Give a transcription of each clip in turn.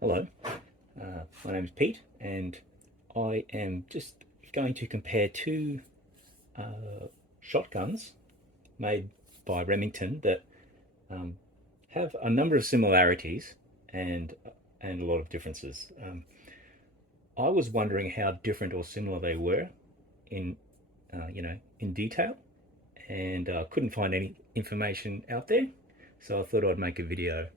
Hello, my name is Pete, and I am just going to compare two shotguns made by Remington that um, have a number of similarities and a lot of differences. I was wondering how different or similar they were in in detail, and couldn't find any information out there, so I thought I'd make a video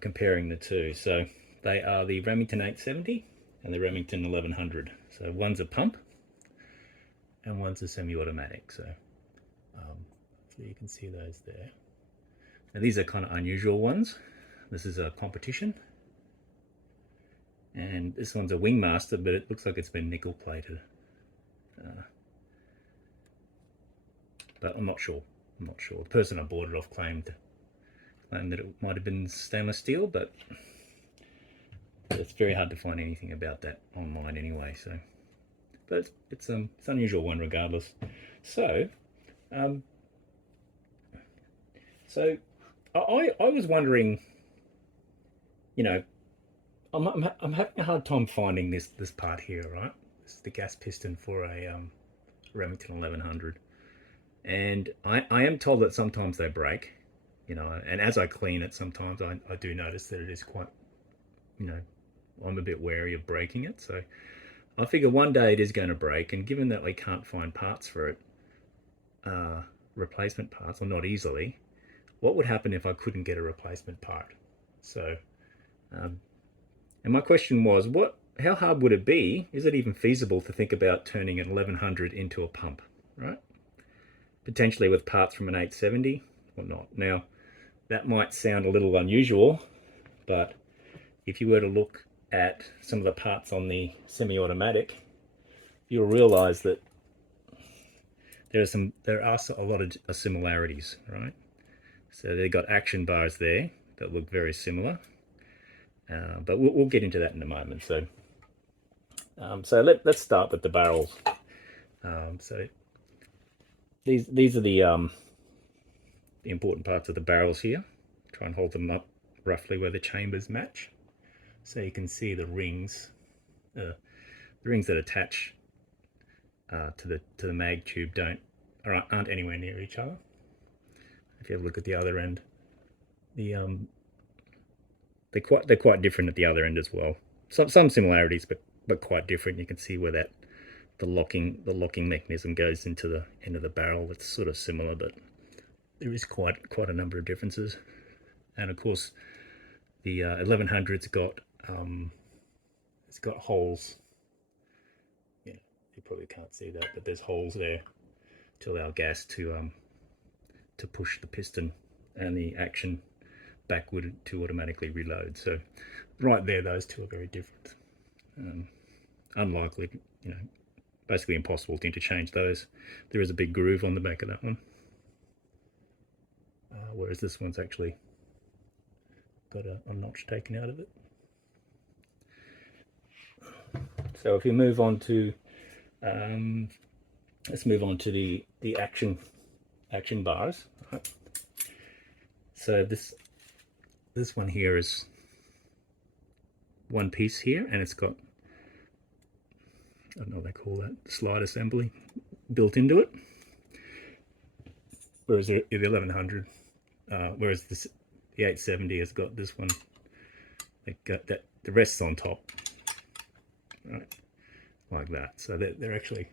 comparing the two. So they are the Remington 870 and the Remington 1100. So one's a pump and one's a semi-automatic. So you can see those there. Now these are kind of unusual ones. This is a competition, and this one's a Wingmaster, but it looks like it's been nickel plated. But I'm not sure. The person I bought it off claimed that it might have been stainless steel, but it's very hard to find anything about that online anyway. So, but it's an unusual one regardless. So, um, so I was wondering, you know, I'm having a hard time finding this part here, right? This is the gas piston for a Remington 1100, and I am told that sometimes they break, and as I clean it, sometimes I do notice that it is quite, I'm a bit wary of breaking it. So I figure one day it is going to break, and given that we can't find parts for it, replacement parts, or not easily, what would happen if I couldn't get a replacement part? So, and my question was, how hard would it be? Is it even feasible to think about turning an 1100 into a pump, right? Potentially with parts from an 870 or not. Now, that might sound a little unusual, but if you were to look at some of the parts on the semi-automatic, you'll realize that there are a lot of similarities, right? So they've got action bars there that look very similar, but we'll get into that in a moment. So, let's start with the barrels. So these are the important parts of the barrels here. Try and hold them up roughly where the chambers match, so you can see the rings that attach to the mag tube aren't anywhere near each other. If you have a look at the other end, they're quite different at the other end as well. Some similarities, but quite different. You can see where the locking mechanism goes into the end of the barrel. It's sort of similar, but there is quite a number of differences. And of course, the 1100's got holes. Yeah, you probably can't see that, but there's holes there to allow gas to push the piston and the action backward to automatically reload. So right there, those two are very different. Unlikely, basically impossible to interchange those. There is a big groove on the back of that one, whereas this one's actually got a notch taken out of it. So if you move on to let's move on to the action bars. Right. So this one here is one piece here, and it's got, I don't know what they call that, slide assembly built into it. Whereas the 1100, whereas the 870 has got this one, they got that the rest's on top, right, like that. So they're actually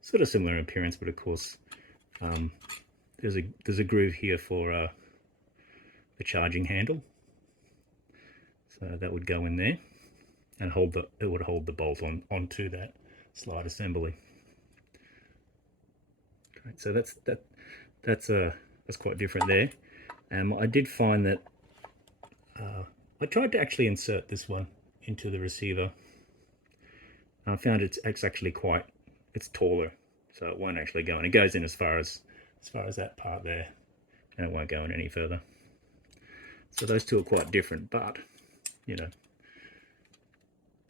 sort of similar in appearance, but of course, there's a groove here for the charging handle, so that would go in there and it would hold the bolt onto that slide assembly. Okay, so that's quite different there. I did find that I tried to actually insert this one into the receiver. I found it's actually it's taller, so it won't actually go in. It goes in as far as that part there, and it won't go in any further. So those two are quite different, but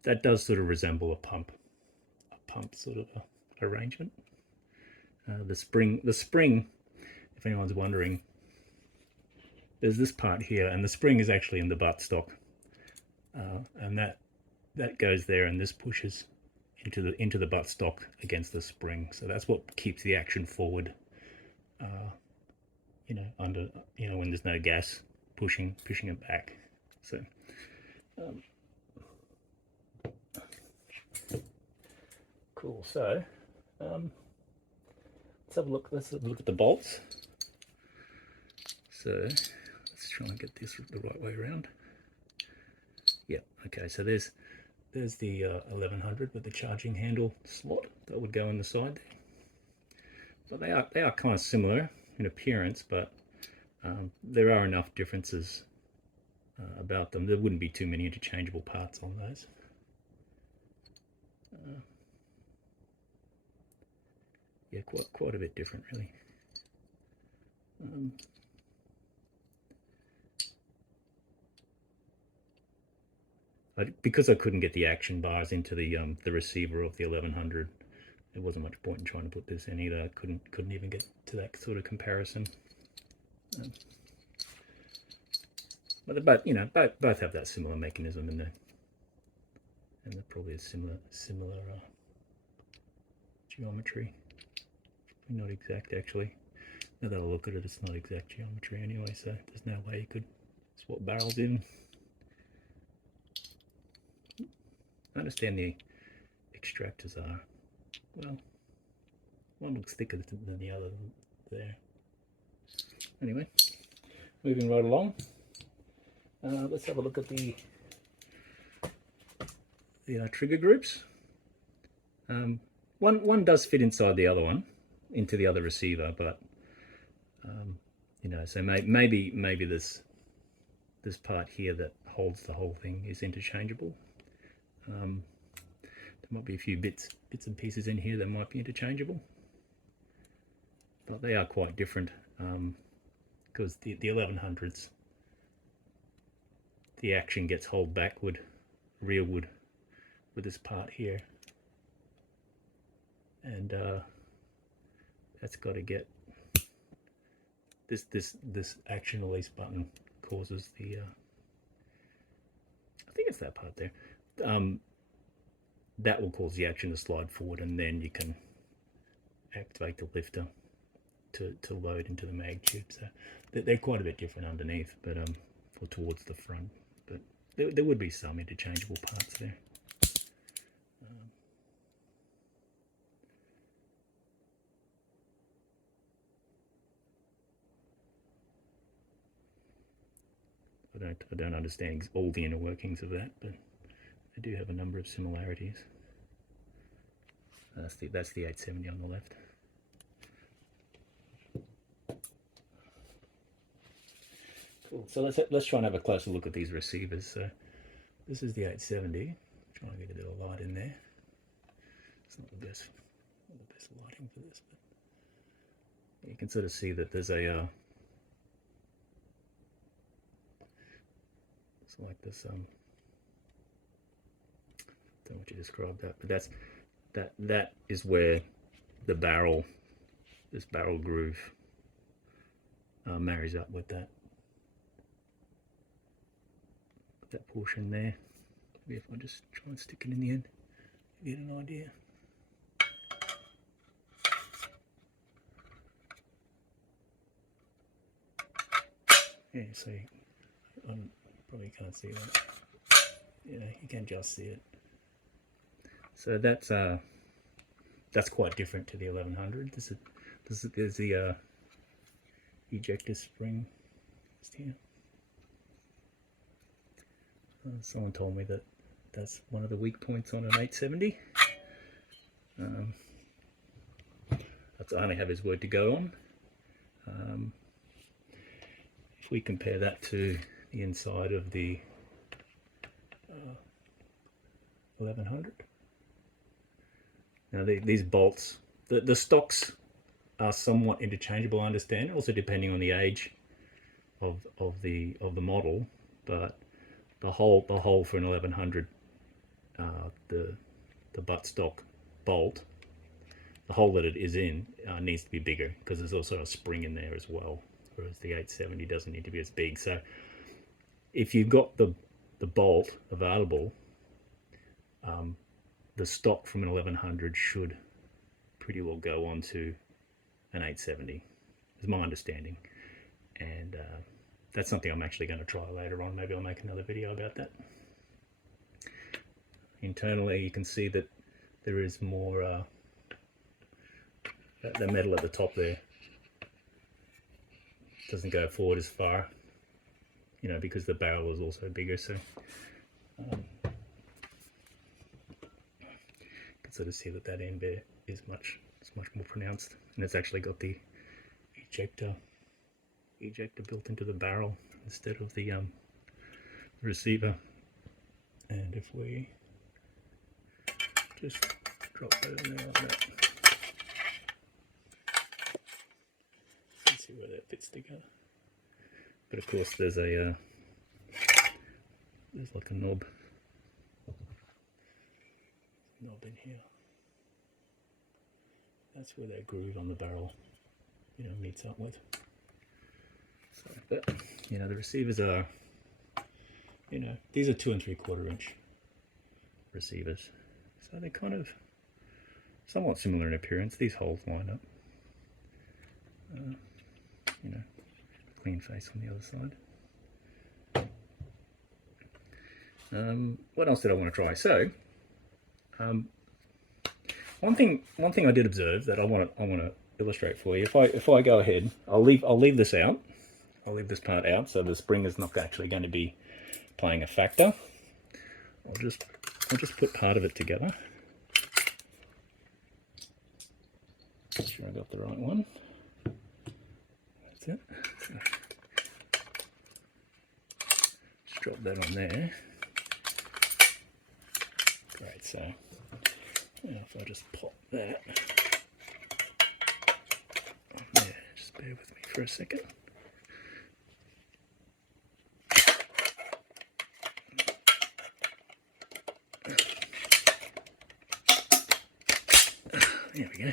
that does sort of resemble a pump sort of arrangement. The spring, if anyone's wondering, there's this part here, and the spring is actually in the buttstock. and that goes there, and this pushes into the buttstock against the spring. So that's what keeps the action forward. Under when there's no gas pushing it back. So cool. So let's have a look. Let's have a look at the bolts. So let's try and get this the right way around. Yeah. Okay. So there's the 1100 with the charging handle slot that would go in the side there. So they are kind of similar in appearance, but there are enough differences about them. There wouldn't be too many interchangeable parts on those. Yeah, quite a bit different, really. Because I couldn't get the action bars into the receiver of the 1100, there wasn't much point in trying to put this in either. I couldn't even get to that sort of comparison. But both have that similar mechanism in there, and they're probably a similar geometry. Not exact, actually. Now that I look at it, it's not exact geometry anyway, so there's no way you could swap barrels in. I understand the extractors are, well, one looks thicker than the other there. Anyway, moving right along. Let's have a look at the trigger groups. One does fit inside the other one, into the other receiver, but so maybe this part here that holds the whole thing is interchangeable. There might be a few bits and pieces in here that might be interchangeable, but they are quite different, because the 1100s, the action gets held backward, rearward with this part here, and that's got to get this action release button causes the I think it's that part there, that will cause the action to slide forward, and then you can activate the lifter to load into the mag tube. So they're quite a bit different underneath, but or towards the front, but there would be some interchangeable parts there. I don't understand all the inner workings of that, but they do have a number of similarities. That's the 870 on the left. Cool. So let's try and have a closer look at these receivers. So this is the 870. Trying to get a bit of light in there. It's not the best lighting for this, but you can sort of see that there's a it's like this don't know what you described that, but that is where the barrel, this barrel groove, marries up with that portion there. Maybe if I just try and stick it in the end, you get an idea. Yeah, so I probably can't see that. Yeah, you can just see it. So that's quite different to the 1100. There's the ejector spring just here. Someone told me that that's one of the weak points on an 870. I only have his word to go on. If we compare that to the inside of the 1100, now these bolts, the stocks are somewhat interchangeable, I understand, also depending on the age of the model, but the hole for an 1100, the buttstock bolt, the hole that it is in needs to be bigger, because there's also a spring in there as well, whereas the 870 doesn't need to be as big. So if you've got the the bolt available, the stock from an 1100 should pretty well go on to an 870, is my understanding. And that's something I'm actually going to try later on. Maybe I'll make another video about that. Internally, you can see that there is more, the metal at the top there doesn't go forward as far, you know, because the barrel is also bigger. So you can sort of see that that end there is much more pronounced, and it's actually got the ejector built into the barrel instead of the receiver. And if we just drop that in there like that, let's see where that fits together. But of course there's a there's like a knob in here. That's where that groove on the barrel, you know, meets up with. So, but you know, the receivers are, you know, these are 2 3/4 inch receivers, so they're kind of somewhat similar in appearance. These holes line up. You know, clean face on the other side. What else did I want to try? So, one thing I did observe that I want to illustrate for you. If I go ahead, I'll leave this out. I'll leave this part out, so the spring is not actually going to be playing a factor. I'll just put part of it together. Make sure I got the right one. That's it. Just drop that on there. Great. So now if I just pop that on there, just bear with me for a second. There we go.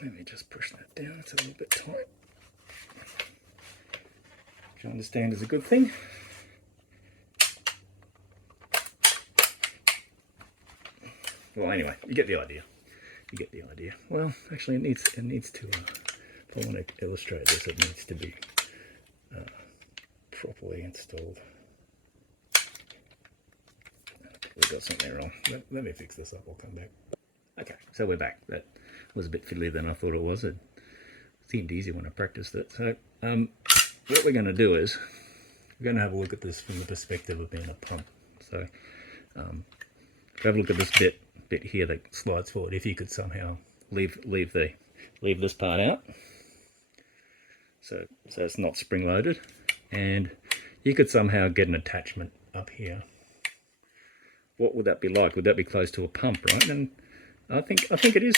Let me just push that down. It's a little bit tight, which I understand is a good thing. Well, anyway, you get the idea. You get the idea. Well, actually, it needs to. If I want to illustrate this, it needs to be properly installed. We've got something wrong. Let me fix this up. I'll come back. Okay, so we're back. That was a bit fiddly than I thought it was. It seemed easy when I practiced it. So what we're going to do is we're going to have a look at this from the perspective of being a pump. So have a look at this bit here that slides forward. If you could somehow leave this part out, so it's not spring loaded, and you could somehow get an attachment up here. What would that be like? Would that be close to a pump, right? And I think it is.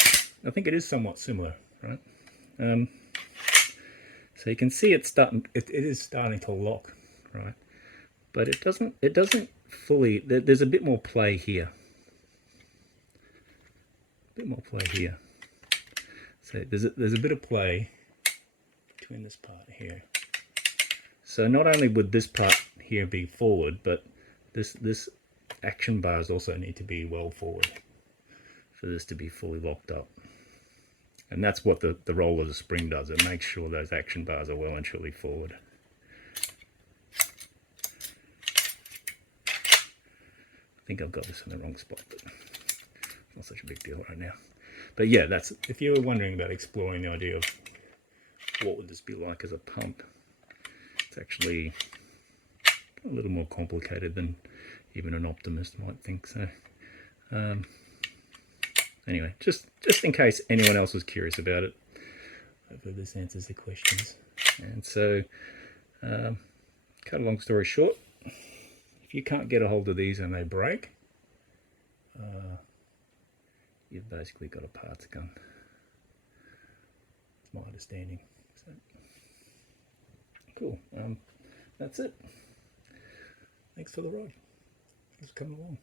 I think it is somewhat similar, right? So you can see it's starting. It is starting to lock, right? But it doesn't. It doesn't fully. There's a bit more play here. A bit more play here. So there's a bit of play between this part here. So not only would this part here be forward, but this action bars also need to be well forward for this to be fully locked up. And that's what the roll of the spring does. It makes sure those action bars are well and truly forward. I think I've got this in the wrong spot, but it's not such a big deal right now. But yeah, that's, if you were wondering about exploring the idea of what would this be like as a pump, it's actually a little more complicated than even an optimist might think. So anyway, just in case anyone else was curious about it, hopefully this answers the questions. And so cut a long story short, if you can't get a hold of these and they break, you've basically got a parts gun. That's my understanding. So cool. That's it. Thanks for the ride. Thanks for coming along.